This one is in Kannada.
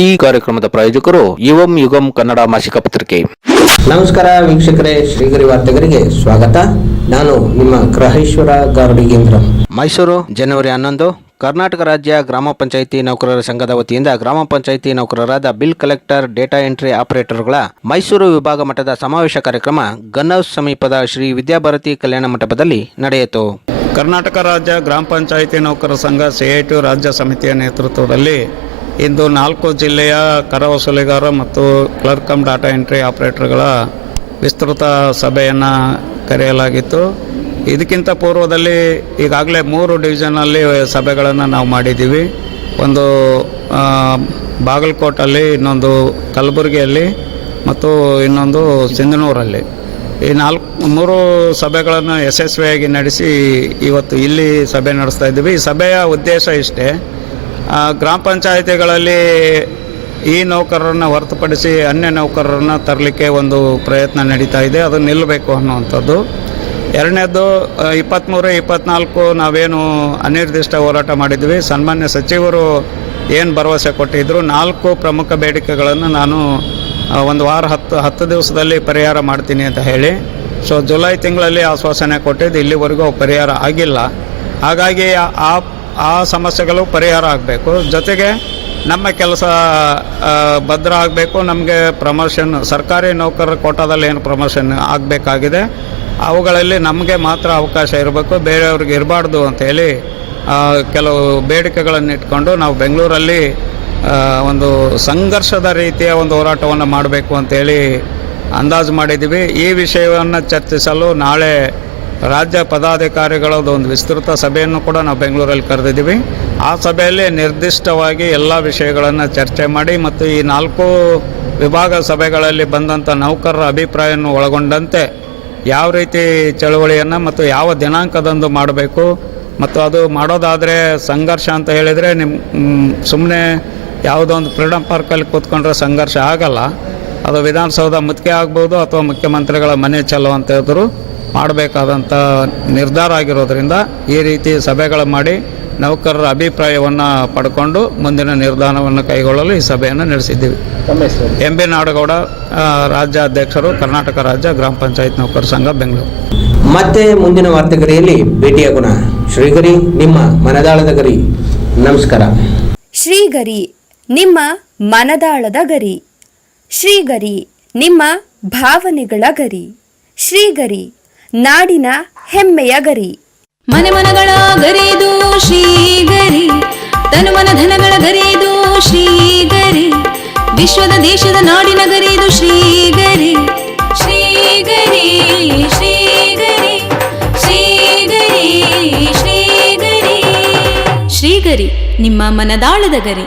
ಈ ಕಾರ್ಯಕ್ರಮದ ಪ್ರಾಯೋಜಕರು ಯುವಂ ಯುಗಂ ಕನ್ನಡ ಮಾಸಿಕ ಪತ್ರಿಕೆ. ನಮಸ್ಕಾರ ವೀಕ್ಷಕರೇ, ಶ್ರೀಗರಿ ವಾರ್ತೆಗರಿಗೆ ಸ್ವಾಗತ. ನಾನು ನಿಮ್ಮ ಗ್ರಹೇಶ್ವರ ಗಾರ್ಡಿಗೇಂದ್ರ. ಮೈಸೂರು ಜನವರಿ 11. ಕರ್ನಾಟಕ ರಾಜ್ಯ ಗ್ರಾಮ ಪಂಚಾಯಿತಿ ನೌಕರರ ಸಂಘದ ವತಿಯಿಂದ ಗ್ರಾಮ ಪಂಚಾಯಿತಿ ನೌಕರರಾದ ಬಿಲ್ ಕಲೆಕ್ಟರ್, ಡೇಟಾ ಎಂಟ್ರಿ ಆಪರೇಟರ್ಗಳ ಮೈಸೂರು ವಿಭಾಗ ಮಟ್ಟದ ಸಮಾವೇಶ ಕಾರ್ಯಕ್ರಮ ಗನ್ಹೌಸ್ ಸಮೀಪದ ಶ್ರೀ ವಿದ್ಯಾಭಾರತಿ ಕಲ್ಯಾಣ ಮಂಟಪದಲ್ಲಿ ನಡೆಯಿತು. ಕರ್ನಾಟಕ ರಾಜ್ಯ ಗ್ರಾಮ ಪಂಚಾಯಿತಿ ನೌಕರರ ಸಂಘ CITU ರಾಜ್ಯ ಸಮಿತಿಯ ನೇತೃತ್ವದಲ್ಲಿ ಇಂದು 4 ಜಿಲ್ಲೆಯ ಕರ ವಸೂಲಿಗಾರ ಮತ್ತು ಕ್ಲರ್ಕ್ ಕಮ್ ಡಾಟಾ ಎಂಟ್ರಿ ಆಪರೇಟರ್ಗಳ ವಿಸ್ತೃತ ಸಭೆಯನ್ನು ಕರೆಯಲಾಗಿತ್ತು. ಇದಕ್ಕಿಂತ ಪೂರ್ವದಲ್ಲಿ ಈಗಾಗಲೇ 3 ಡಿವಿಷನಲ್ಲಿ ಸಭೆಗಳನ್ನು ನಾವು ಮಾಡಿದ್ದೀವಿ. ಒಂದು ಬಾಗಲಕೋಟಲ್ಲಿ, ಇನ್ನೊಂದು ಕಲಬುರಗಿಯಲ್ಲಿ ಮತ್ತು ಇನ್ನೊಂದು ಸಿಂಧನೂರಲ್ಲಿ. ಈ 3 ಸಭೆಗಳನ್ನು ಯಶಸ್ವಿಯಾಗಿ ನಡೆಸಿ ಇವತ್ತು ಇಲ್ಲಿ ಸಭೆ ನಡೆಸ್ತಾ ಇದ್ದೀವಿ. ಈ ಸಭೆಯ ಉದ್ದೇಶ ಇಷ್ಟೇ: ಗ್ರಾಮ ಪಂಚಾಯಿತಿಗಳಲ್ಲಿ ಈ ನೌಕರರನ್ನು ಹೊರತುಪಡಿಸಿ ಅನ್ಯ ನೌಕರರನ್ನು ತರಲಿಕ್ಕೆ ಒಂದು ಪ್ರಯತ್ನ ನಡೀತಾ ಇದೆ, ಅದು ನಿಲ್ಲಬೇಕು ಅನ್ನುವಂಥದ್ದು. ಎರಡನೇದು 23-24 ನಾವೇನು ಅನಿರ್ದಿಷ್ಟ ಹೋರಾಟ ಮಾಡಿದ್ವಿ, ಸನ್ಮಾನ್ಯ ಸಚಿವರು ಏನು ಭರವಸೆ ಕೊಟ್ಟಿದ್ದರು, 4 ಪ್ರಮುಖ ಬೇಡಿಕೆಗಳನ್ನು ನಾನು ಒಂದು ವಾರ 10 ದಿವಸದಲ್ಲಿ ಪರಿಹಾರ ಮಾಡ್ತೀನಿ ಅಂತ ಹೇಳಿ ಜುಲೈ ತಿಂಗಳಲ್ಲಿ ಆಶ್ವಾಸನೆ ಕೊಟ್ಟಿದ್ದು ಇಲ್ಲಿವರೆಗೂ ಪರಿಹಾರ ಆಗಿಲ್ಲ. ಹಾಗಾಗಿ ಆ ಸಮಸ್ಯೆಗಳು ಪರಿಹಾರ ಆಗಬೇಕು. ಜೊತೆಗೆ ನಮ್ಮ ಕೆಲಸ ಭದ್ರ ಆಗಬೇಕು. ನಮಗೆ ಪ್ರಮೋಷನ್, ಸರ್ಕಾರಿ ನೌಕರರ ಕೋಟಾದಲ್ಲಿ ಏನು ಪ್ರಮೋಷನ್ ಆಗಬೇಕಾಗಿದೆ ಅವುಗಳಲ್ಲಿ ನಮಗೆ ಮಾತ್ರ ಅವಕಾಶ ಇರಬೇಕು, ಬೇರೆಯವ್ರಿಗೆ ಇರಬಾರ್ದು ಅಂಥೇಳಿ ಕೆಲವು ಬೇಡಿಕೆಗಳನ್ನು ಇಟ್ಕೊಂಡು ನಾವು ಬೆಂಗಳೂರಲ್ಲಿ ಒಂದು ಸಂಘರ್ಷದ ರೀತಿಯ ಒಂದು ಹೋರಾಟವನ್ನು ಮಾಡಬೇಕು ಅಂಥೇಳಿ ಅಂದಾಜು ಮಾಡಿದ್ದೀವಿ. ಈ ವಿಷಯವನ್ನು ಚರ್ಚಿಸಲು ನಾಳೆ ರಾಜ್ಯ ಪದಾಧಿಕಾರಿಗಳದ್ದು ಒಂದು ವಿಸ್ತೃತ ಸಭೆಯನ್ನು ಕೂಡ ನಾವು ಬೆಂಗಳೂರಲ್ಲಿ ಕರೆದಿದ್ದೀವಿ. ಆ ಸಭೆಯಲ್ಲಿ ನಿರ್ದಿಷ್ಟವಾಗಿ ಎಲ್ಲ ವಿಷಯಗಳನ್ನು ಚರ್ಚೆ ಮಾಡಿ ಮತ್ತು ಈ 4 ವಿಭಾಗ ಸಭೆಗಳಲ್ಲಿ ಬಂದಂಥ ನೌಕರರ ಅಭಿಪ್ರಾಯವನ್ನು ಒಳಗೊಂಡಂತೆ ಯಾವ ರೀತಿ ಚಳವಳಿಯನ್ನು ಮತ್ತು ಯಾವ ದಿನಾಂಕದಂದು ಮಾಡಬೇಕು, ಮತ್ತು ಅದು ಮಾಡೋದಾದರೆ ಸಂಘರ್ಷ ಅಂತ ಹೇಳಿದರೆ ಸುಮ್ಮನೆ ಯಾವುದೋ ಒಂದು ಫ್ರೀಡಮ್ ಪಾರ್ಕಲ್ಲಿ ಕೂತ್ಕೊಂಡ್ರೆ ಸಂಘರ್ಷ ಆಗಲ್ಲ. ಅದು ವಿಧಾನಸೌಧ ಮುತ್ತಿಗೆ ಆಗ್ಬೋದು ಅಥವಾ ಮುಖ್ಯಮಂತ್ರಿಗಳ ಮನೆ ಚೆಲ್ಲುವಂಥದ್ರು ಮಾಡಬೇಕಾದಂಥ ನಿರ್ಧಾರ ಆಗಿರೋದ್ರಿಂದ ಈ ರೀತಿ ಸಭೆಗಳು ಮಾಡಿ ನೌಕರರ ಅಭಿಪ್ರಾಯವನ್ನು ಪಡ್ಕೊಂಡು ಮುಂದಿನ ನಿರ್ಧಾರವನ್ನು ಕೈಗೊಳ್ಳಲು ಈ ಸಭೆಯನ್ನು ನಡೆಸಿದ್ದೀವಿ. MB ನಾಡಗೌಡ, ರಾಜ್ಯಾಧ್ಯಕ್ಷರು, ಕರ್ನಾಟಕ ರಾಜ್ಯ ಗ್ರಾಮ ಪಂಚಾಯತ್ ನೌಕರರ ಸಂಘ, ಬೆಂಗಳೂರು. ಮತ್ತೆ ಮುಂದಿನ ವಾರ್ತೆಗರಿಯಲ್ಲಿ ಭೇಟಿಯಾಗೋಣ. ಶ್ರೀಗರಿ, ನಿಮ್ಮ ಮನದಾಳದ ಗರಿ. ನಮಸ್ಕಾರ. ಶ್ರೀಗರಿ, ನಿಮ್ಮ ಮನದಾಳದ ಗರಿ. ಶ್ರೀಗರಿ, ನಿಮ್ಮ ಭಾವನೆಗಳ ಗರಿ. ಶ್ರೀಗರಿ, ನಾಡಿನ ಹೆಮ್ಮೆಯ ಗರಿ. ಮನೆ ಮನಗಳ ಗರಿದು ಶ್ರೀಗರಿ, ತನು ಮನ ಧನಗಳ ಗರಿದು ಶ್ರೀಗರಿ, ವಿಶ್ವದ ದೇಶದ ನಾಡಿನ ಗರಿದು ಶ್ರೀಗರಿ. ಶ್ರೀಗರಿ ಶ್ರೀಗರಿ ಶ್ರೀಗರಿ ಶ್ರೀಗರಿ ಶ್ರೀಗರಿ, ನಿಮ್ಮ ಮನದಾಳದ ಗರಿ.